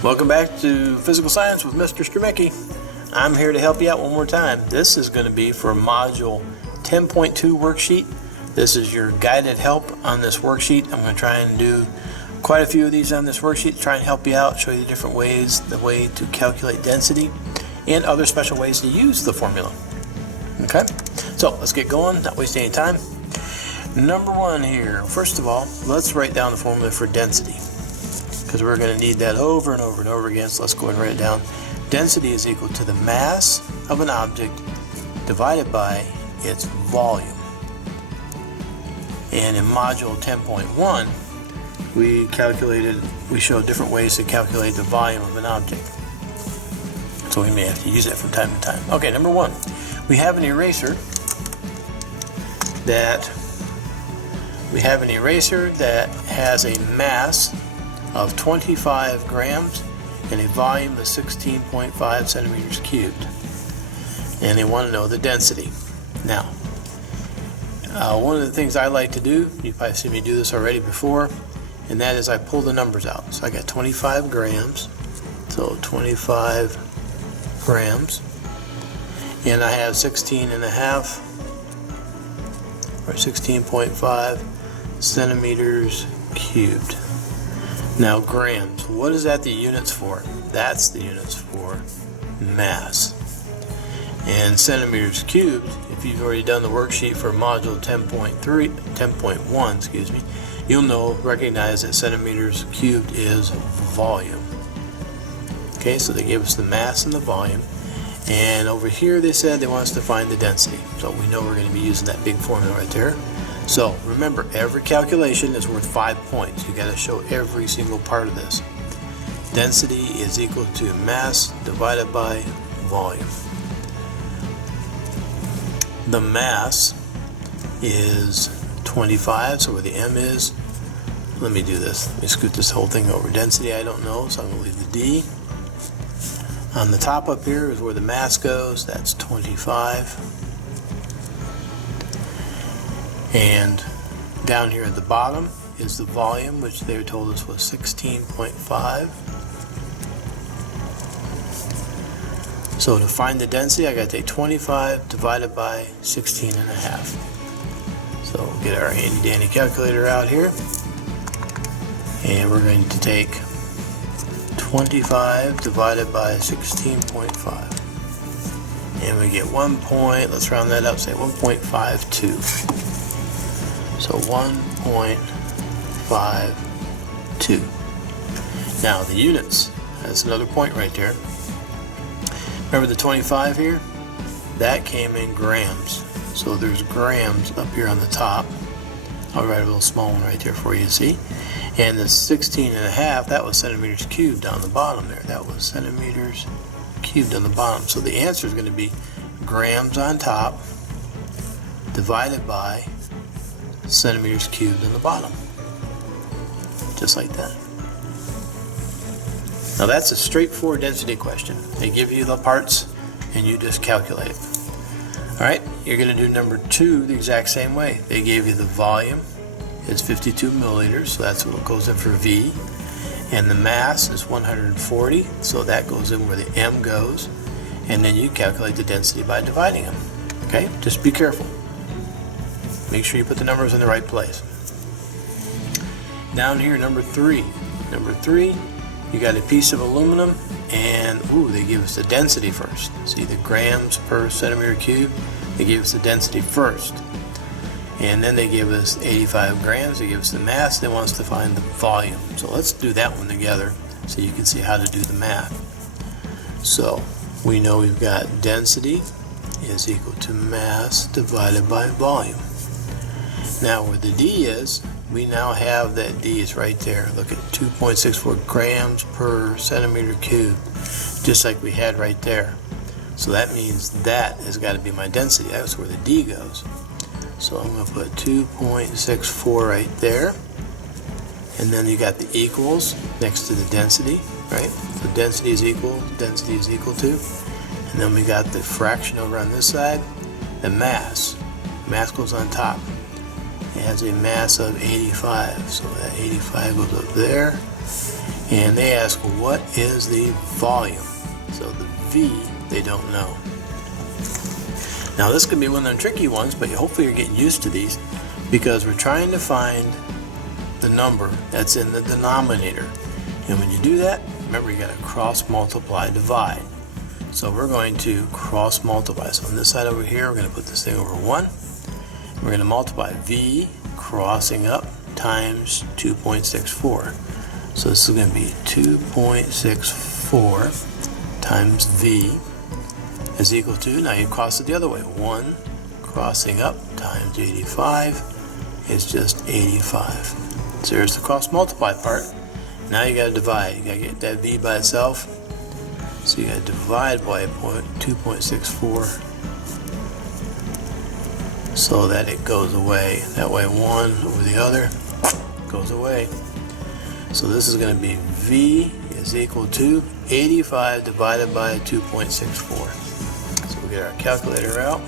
Welcome back to Physical Science with Mr. Stremicki. I'm here to help you out one more time. This is going to be for Module 10.2 worksheet. This is your guided help on this worksheet. I'm going to try and do quite a few of these on this worksheet to try and help you out, show you the different ways, the way to calculate density, and other special ways to use the formula. Okay, so let's get going, not waste any time. Number one here, first of all, let's write down the formula for density, because we're going to need that over and over and over again, so let's go ahead and write it down. Density is equal to the mass of an object divided by its volume. And in Module 10.1, we showed different ways to calculate the volume of an object. So we may have to use that from time to time. Okay, number one, we have an eraser that has a mass of 25 grams and a volume of 16.5 centimeters cubed. And they want to know the density. Now, one of the things I like to do, you've probably seen me do this already before, and that is I pull the numbers out. So I got 25 grams, so 25 grams, and I have 16.5 centimeters cubed. Now grams, what is that the units for? That's the units for mass. And centimeters cubed, if you've already done the worksheet for Module 10.1, you'll recognize that centimeters cubed is volume. Okay, so they gave us the mass and the volume. And over here they said they want us to find the density. So we know we're going to be using that big formula right there. So remember, every calculation is worth 5 points. You got to show every single part of this. Density is equal to mass divided by volume. The mass is 25, so where the M is, let me do this. Let me scoot this whole thing over. Density I don't know, so I'm going to leave the D. On the top up here is where the mass goes, that's 25. And down here at the bottom is the volume, which they told us was 16.5. So to find the density, I got to take 25 divided by 16.5. So we'll get our handy dandy calculator out here, and we're going to take 25 divided by 16.5. And we get 1 point, let's round that up, say 1.52. So 1.52. Now the units, that's another point right there. Remember the 25 here? That came in grams. So there's grams up here on the top. I'll write a little small one right there for you to see. And the 16.5, that was centimeters cubed on the bottom there. That was centimeters cubed on the bottom. So the answer is going to be grams on top divided by centimeters cubed on the bottom. Just like that. Now that's a straightforward density question. They give you the parts and you just calculate it. Alright, you're going to do number two the exact same way. They gave you the volume is 52 milliliters, so that's what goes in for V. And the mass is 140, so that goes in where the M goes. And then you calculate the density by dividing them. Okay, just be careful. Make sure you put the numbers in the right place. Down here, number three. Number three, you got a piece of aluminum, and they give us the density first. See the grams per centimeter cube? They give us the density first. And then they give us 85 grams, they give us the mass, they want us to find the volume. So let's do that one together so you can see how to do the math. So we know we've got density is equal to mass divided by volume. Now where the D is, we now have that D is right there. Look at 2.64 grams per centimeter cube, just like we had right there. So that means that has got to be my density. That's where the D goes. So I'm going to put 2.64 right there. And then you got the equals next to the density, right? So density is equal to. And then we got the fraction over on this side, the mass. Mass goes on top. It has a mass of 85, so that 85 goes up there. And they ask, what is the volume? So the V, they don't know. Now this could be one of them tricky ones, but hopefully you're getting used to these, because we're trying to find the number that's in the denominator. And when you do that, remember you got to cross multiply, divide. So we're going to cross multiply. So on this side over here, we're going to put this thing over 1. We're going to multiply V crossing up times 2.64. So this is going to be 2.64 times V is equal to, now you cross it the other way, 1 crossing up times 85 is just 85. So there's the cross multiply part. Now you got to divide. You got to get that V by itself. So you got to divide by 2.64 so that it goes away. That way 1 over the other goes away. So this is going to be V is equal to 85 divided by 2.64. So we get our calculator out.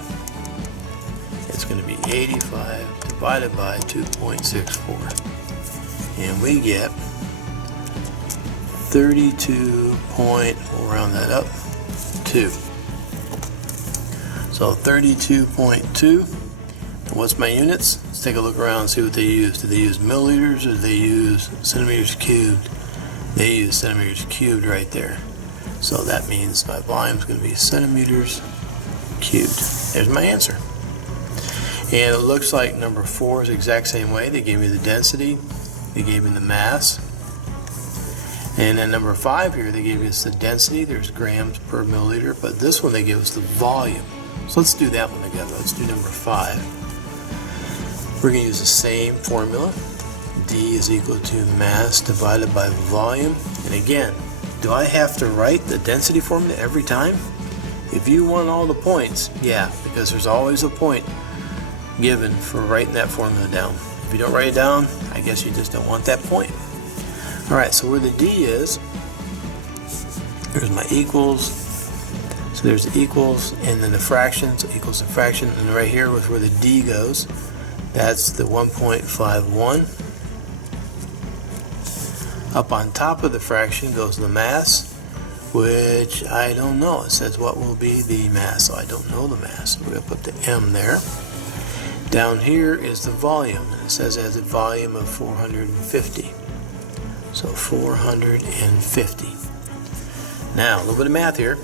It's going to be 85 divided by 2.64. And we get 32 point, we'll round that up, 2. So 32.2. And what's my units? Let's take a look around and see what they use. Do they use milliliters or do they use centimeters cubed? They use centimeters cubed right there. So that means my volume is going to be centimeters cubed. There's my answer. And it looks like number 4 is the exact same way. They gave me the density, they gave me the mass. And then number 5 here, they gave us the density, there's grams per milliliter, but this one they give us the volume. So let's do that one together. Let's do number 5. We're going to use the same formula. D is equal to mass divided by volume. And again, do I have to write the density formula every time? If you want all the points, yeah, because there's always a point given for writing that formula down. If you don't write it down, I guess you just don't want that point. Alright, so where the D is, there's my equals. So there's the equals, and then the fractions, equals and fraction, and right here was where the D goes. That's the 1.51. Up on top of the fraction goes the mass, which I don't know. It says what will be the mass, so I don't know the mass. We're going to put the M there. Down here is the volume, and it says it has a volume of 450. So 450. Now, a little bit of math here,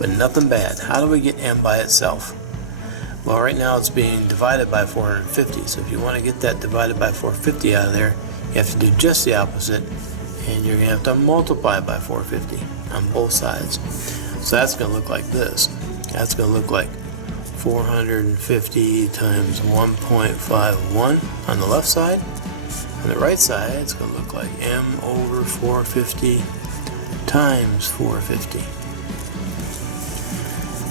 but nothing bad. How do we get M by itself? Well, right now it's being divided by 450. So if you want to get that divided by 450 out of there, you have to do just the opposite, and you're going to have to multiply by 450 on both sides. So that's going to look like this. That's going to look like 450 times 1.51 on the left side. On the right side, it's going to look like M over 450 times 450.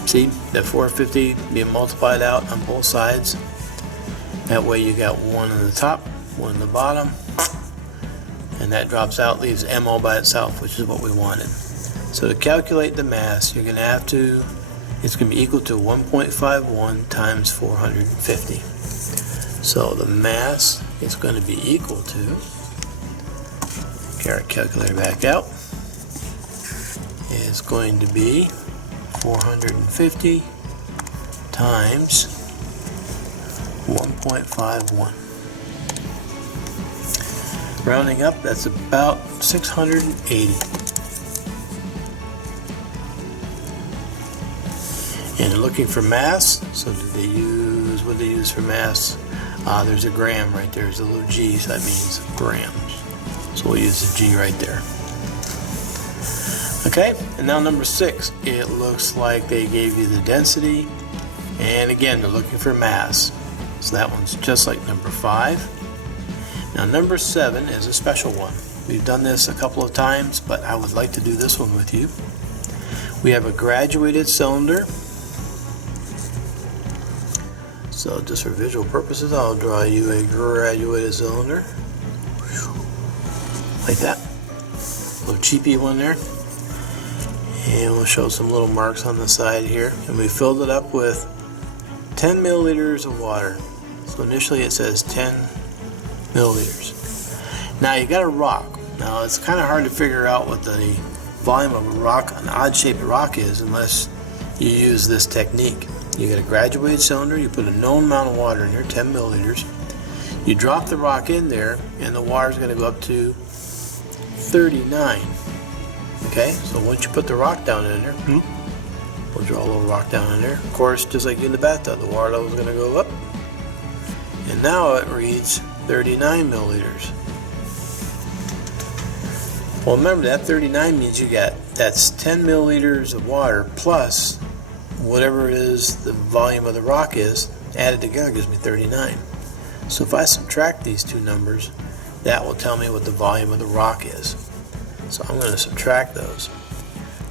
See, that 450 being multiplied out on both sides. That way you got 1 on the top, 1 on the bottom, and that drops out, leaves M all by itself, which is what we wanted. So to calculate the mass, you're going to have to, it's going to be equal to 1.51 times 450. So the mass is going to be equal to, get our calculator back out, is going to be 450 times 1.51. Rounding up, that's about 680. And looking for mass, so did they use, what did they use for mass? There's a gram right there, there's a little G, so that means grams. So we'll use the G right there. Okay, and now number 6, it looks like they gave you the density, and again, they're looking for mass. So that one's just like number 5. Now number 7 is a special one. We've done this a couple of times, but I would like to do this one with you. We have a graduated cylinder. So just for visual purposes, I'll draw you a graduated cylinder. Like that. A little cheapy one there. And we'll show some little marks on the side here. And we filled it up with 10 milliliters of water. So initially it says 10 milliliters. Now you got a rock. Now it's kind of hard to figure out what the volume of a rock, an odd-shaped rock is, unless you use this technique. You get a graduated cylinder, you put a known amount of water in there, 10 milliliters. You drop the rock in there, and the water is going to go up to 39. Okay, so once you put the rock down in there, we'll draw a little rock down in there. Of course, just like in the bathtub, the water level is going to go up. And now it reads 39 milliliters. Well, remember that 39 means that's 10 milliliters of water plus whatever is the volume of the rock is, added together gives me 39. So if I subtract these two numbers, that will tell me what the volume of the rock is. So I'm going to subtract those.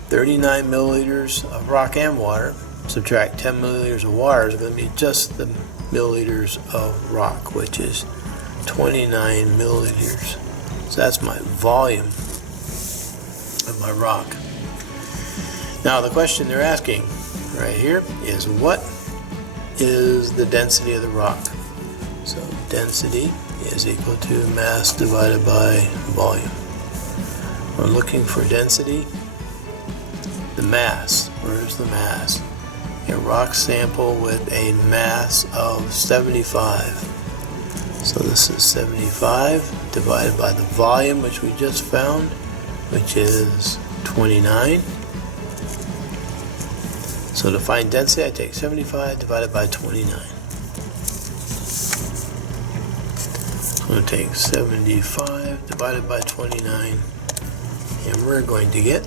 39 milliliters of rock and water, subtract 10 milliliters of water is going to be just the milliliters of rock, which is 29 milliliters. So that's my volume of my rock. Now the question they're asking right here is, what is the density of the rock? So density is equal to mass divided by volume. We're looking for density. The mass, where's the mass? A rock sample with a mass of 75. So this is 75 divided by the volume, which we just found, which is 29. So to find density, I take 75 divided by 29. I'm going to take 75 divided by 29, and we're going to get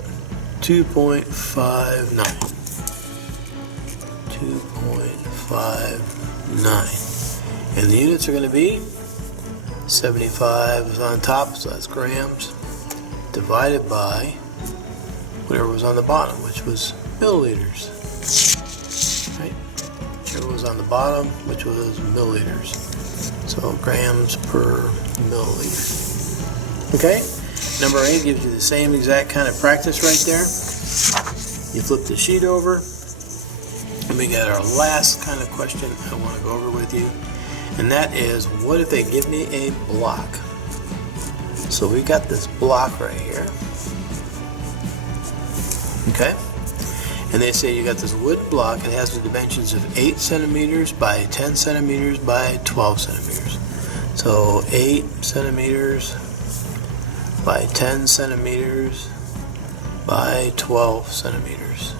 2.59. 2.59. And the units are going to be 75 is on top, so that's grams, divided by whatever was on the bottom, which was milliliters. Right? Whatever was on the bottom, which was milliliters. So grams per milliliter. Okay? Number 8 gives you the same exact kind of practice right there. You flip the sheet over, and we got our last kind of question I want to go over with you. And that is, what if they give me a block? So we got this block right here. Okay? And they say you got this wood block. It has the dimensions of 8 centimeters by 10 centimeters by 12 centimeters. So 8 centimeters by 10 centimeters by 12 centimeters.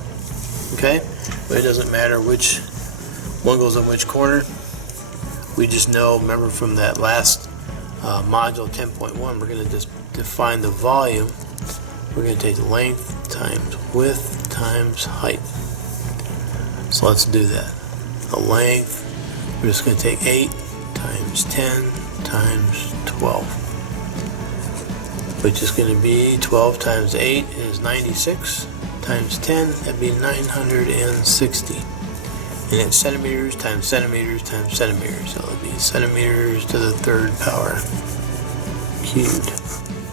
Okay? But it doesn't matter which one goes in which corner. We just know, remember from that last module 10.1, we're going to just define the volume. We're going to take length times width times height. So let's do that. The length, we're just going to take 8 times 10 times 12, which is going to be 12 times 8 is 96, times 10, that'd be 960. And it's centimeters times centimeters times centimeters. So it'll be centimeters to the 3rd power cubed.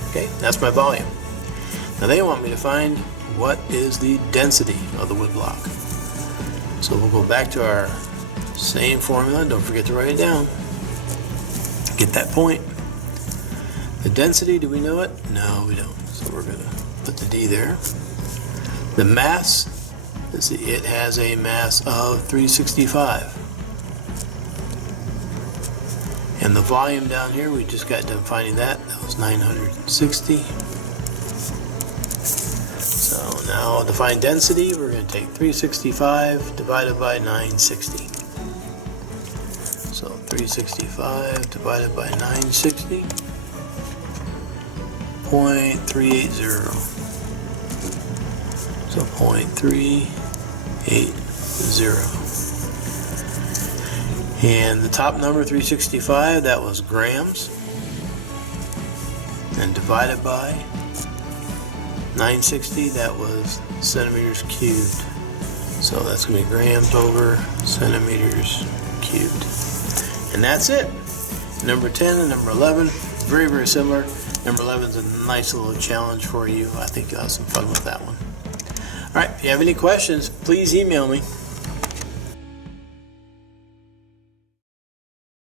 Okay, that's my volume. Now they want me to find what is the density of the wood block. So we'll go back to our same formula. Don't forget to write it down. Get that point. The density, do we know it? No, we don't. So we're going to put the D there. The mass, let's see, it has a mass of 365. And the volume down here, we just got done finding that. That was 960. So now to find density, we're going to take 365 divided by 960. So 365 divided by 960, 0.380. So 0.380. And the top number, 365, that was grams. And divided by 960, that was centimeters cubed. So that's going to be grams over centimeters cubed. And that's it. Number 10 and number 11, very, very similar. Number 11 is a nice little challenge for you. I think you'll have some fun with that one. All right, if you have any questions, please email me.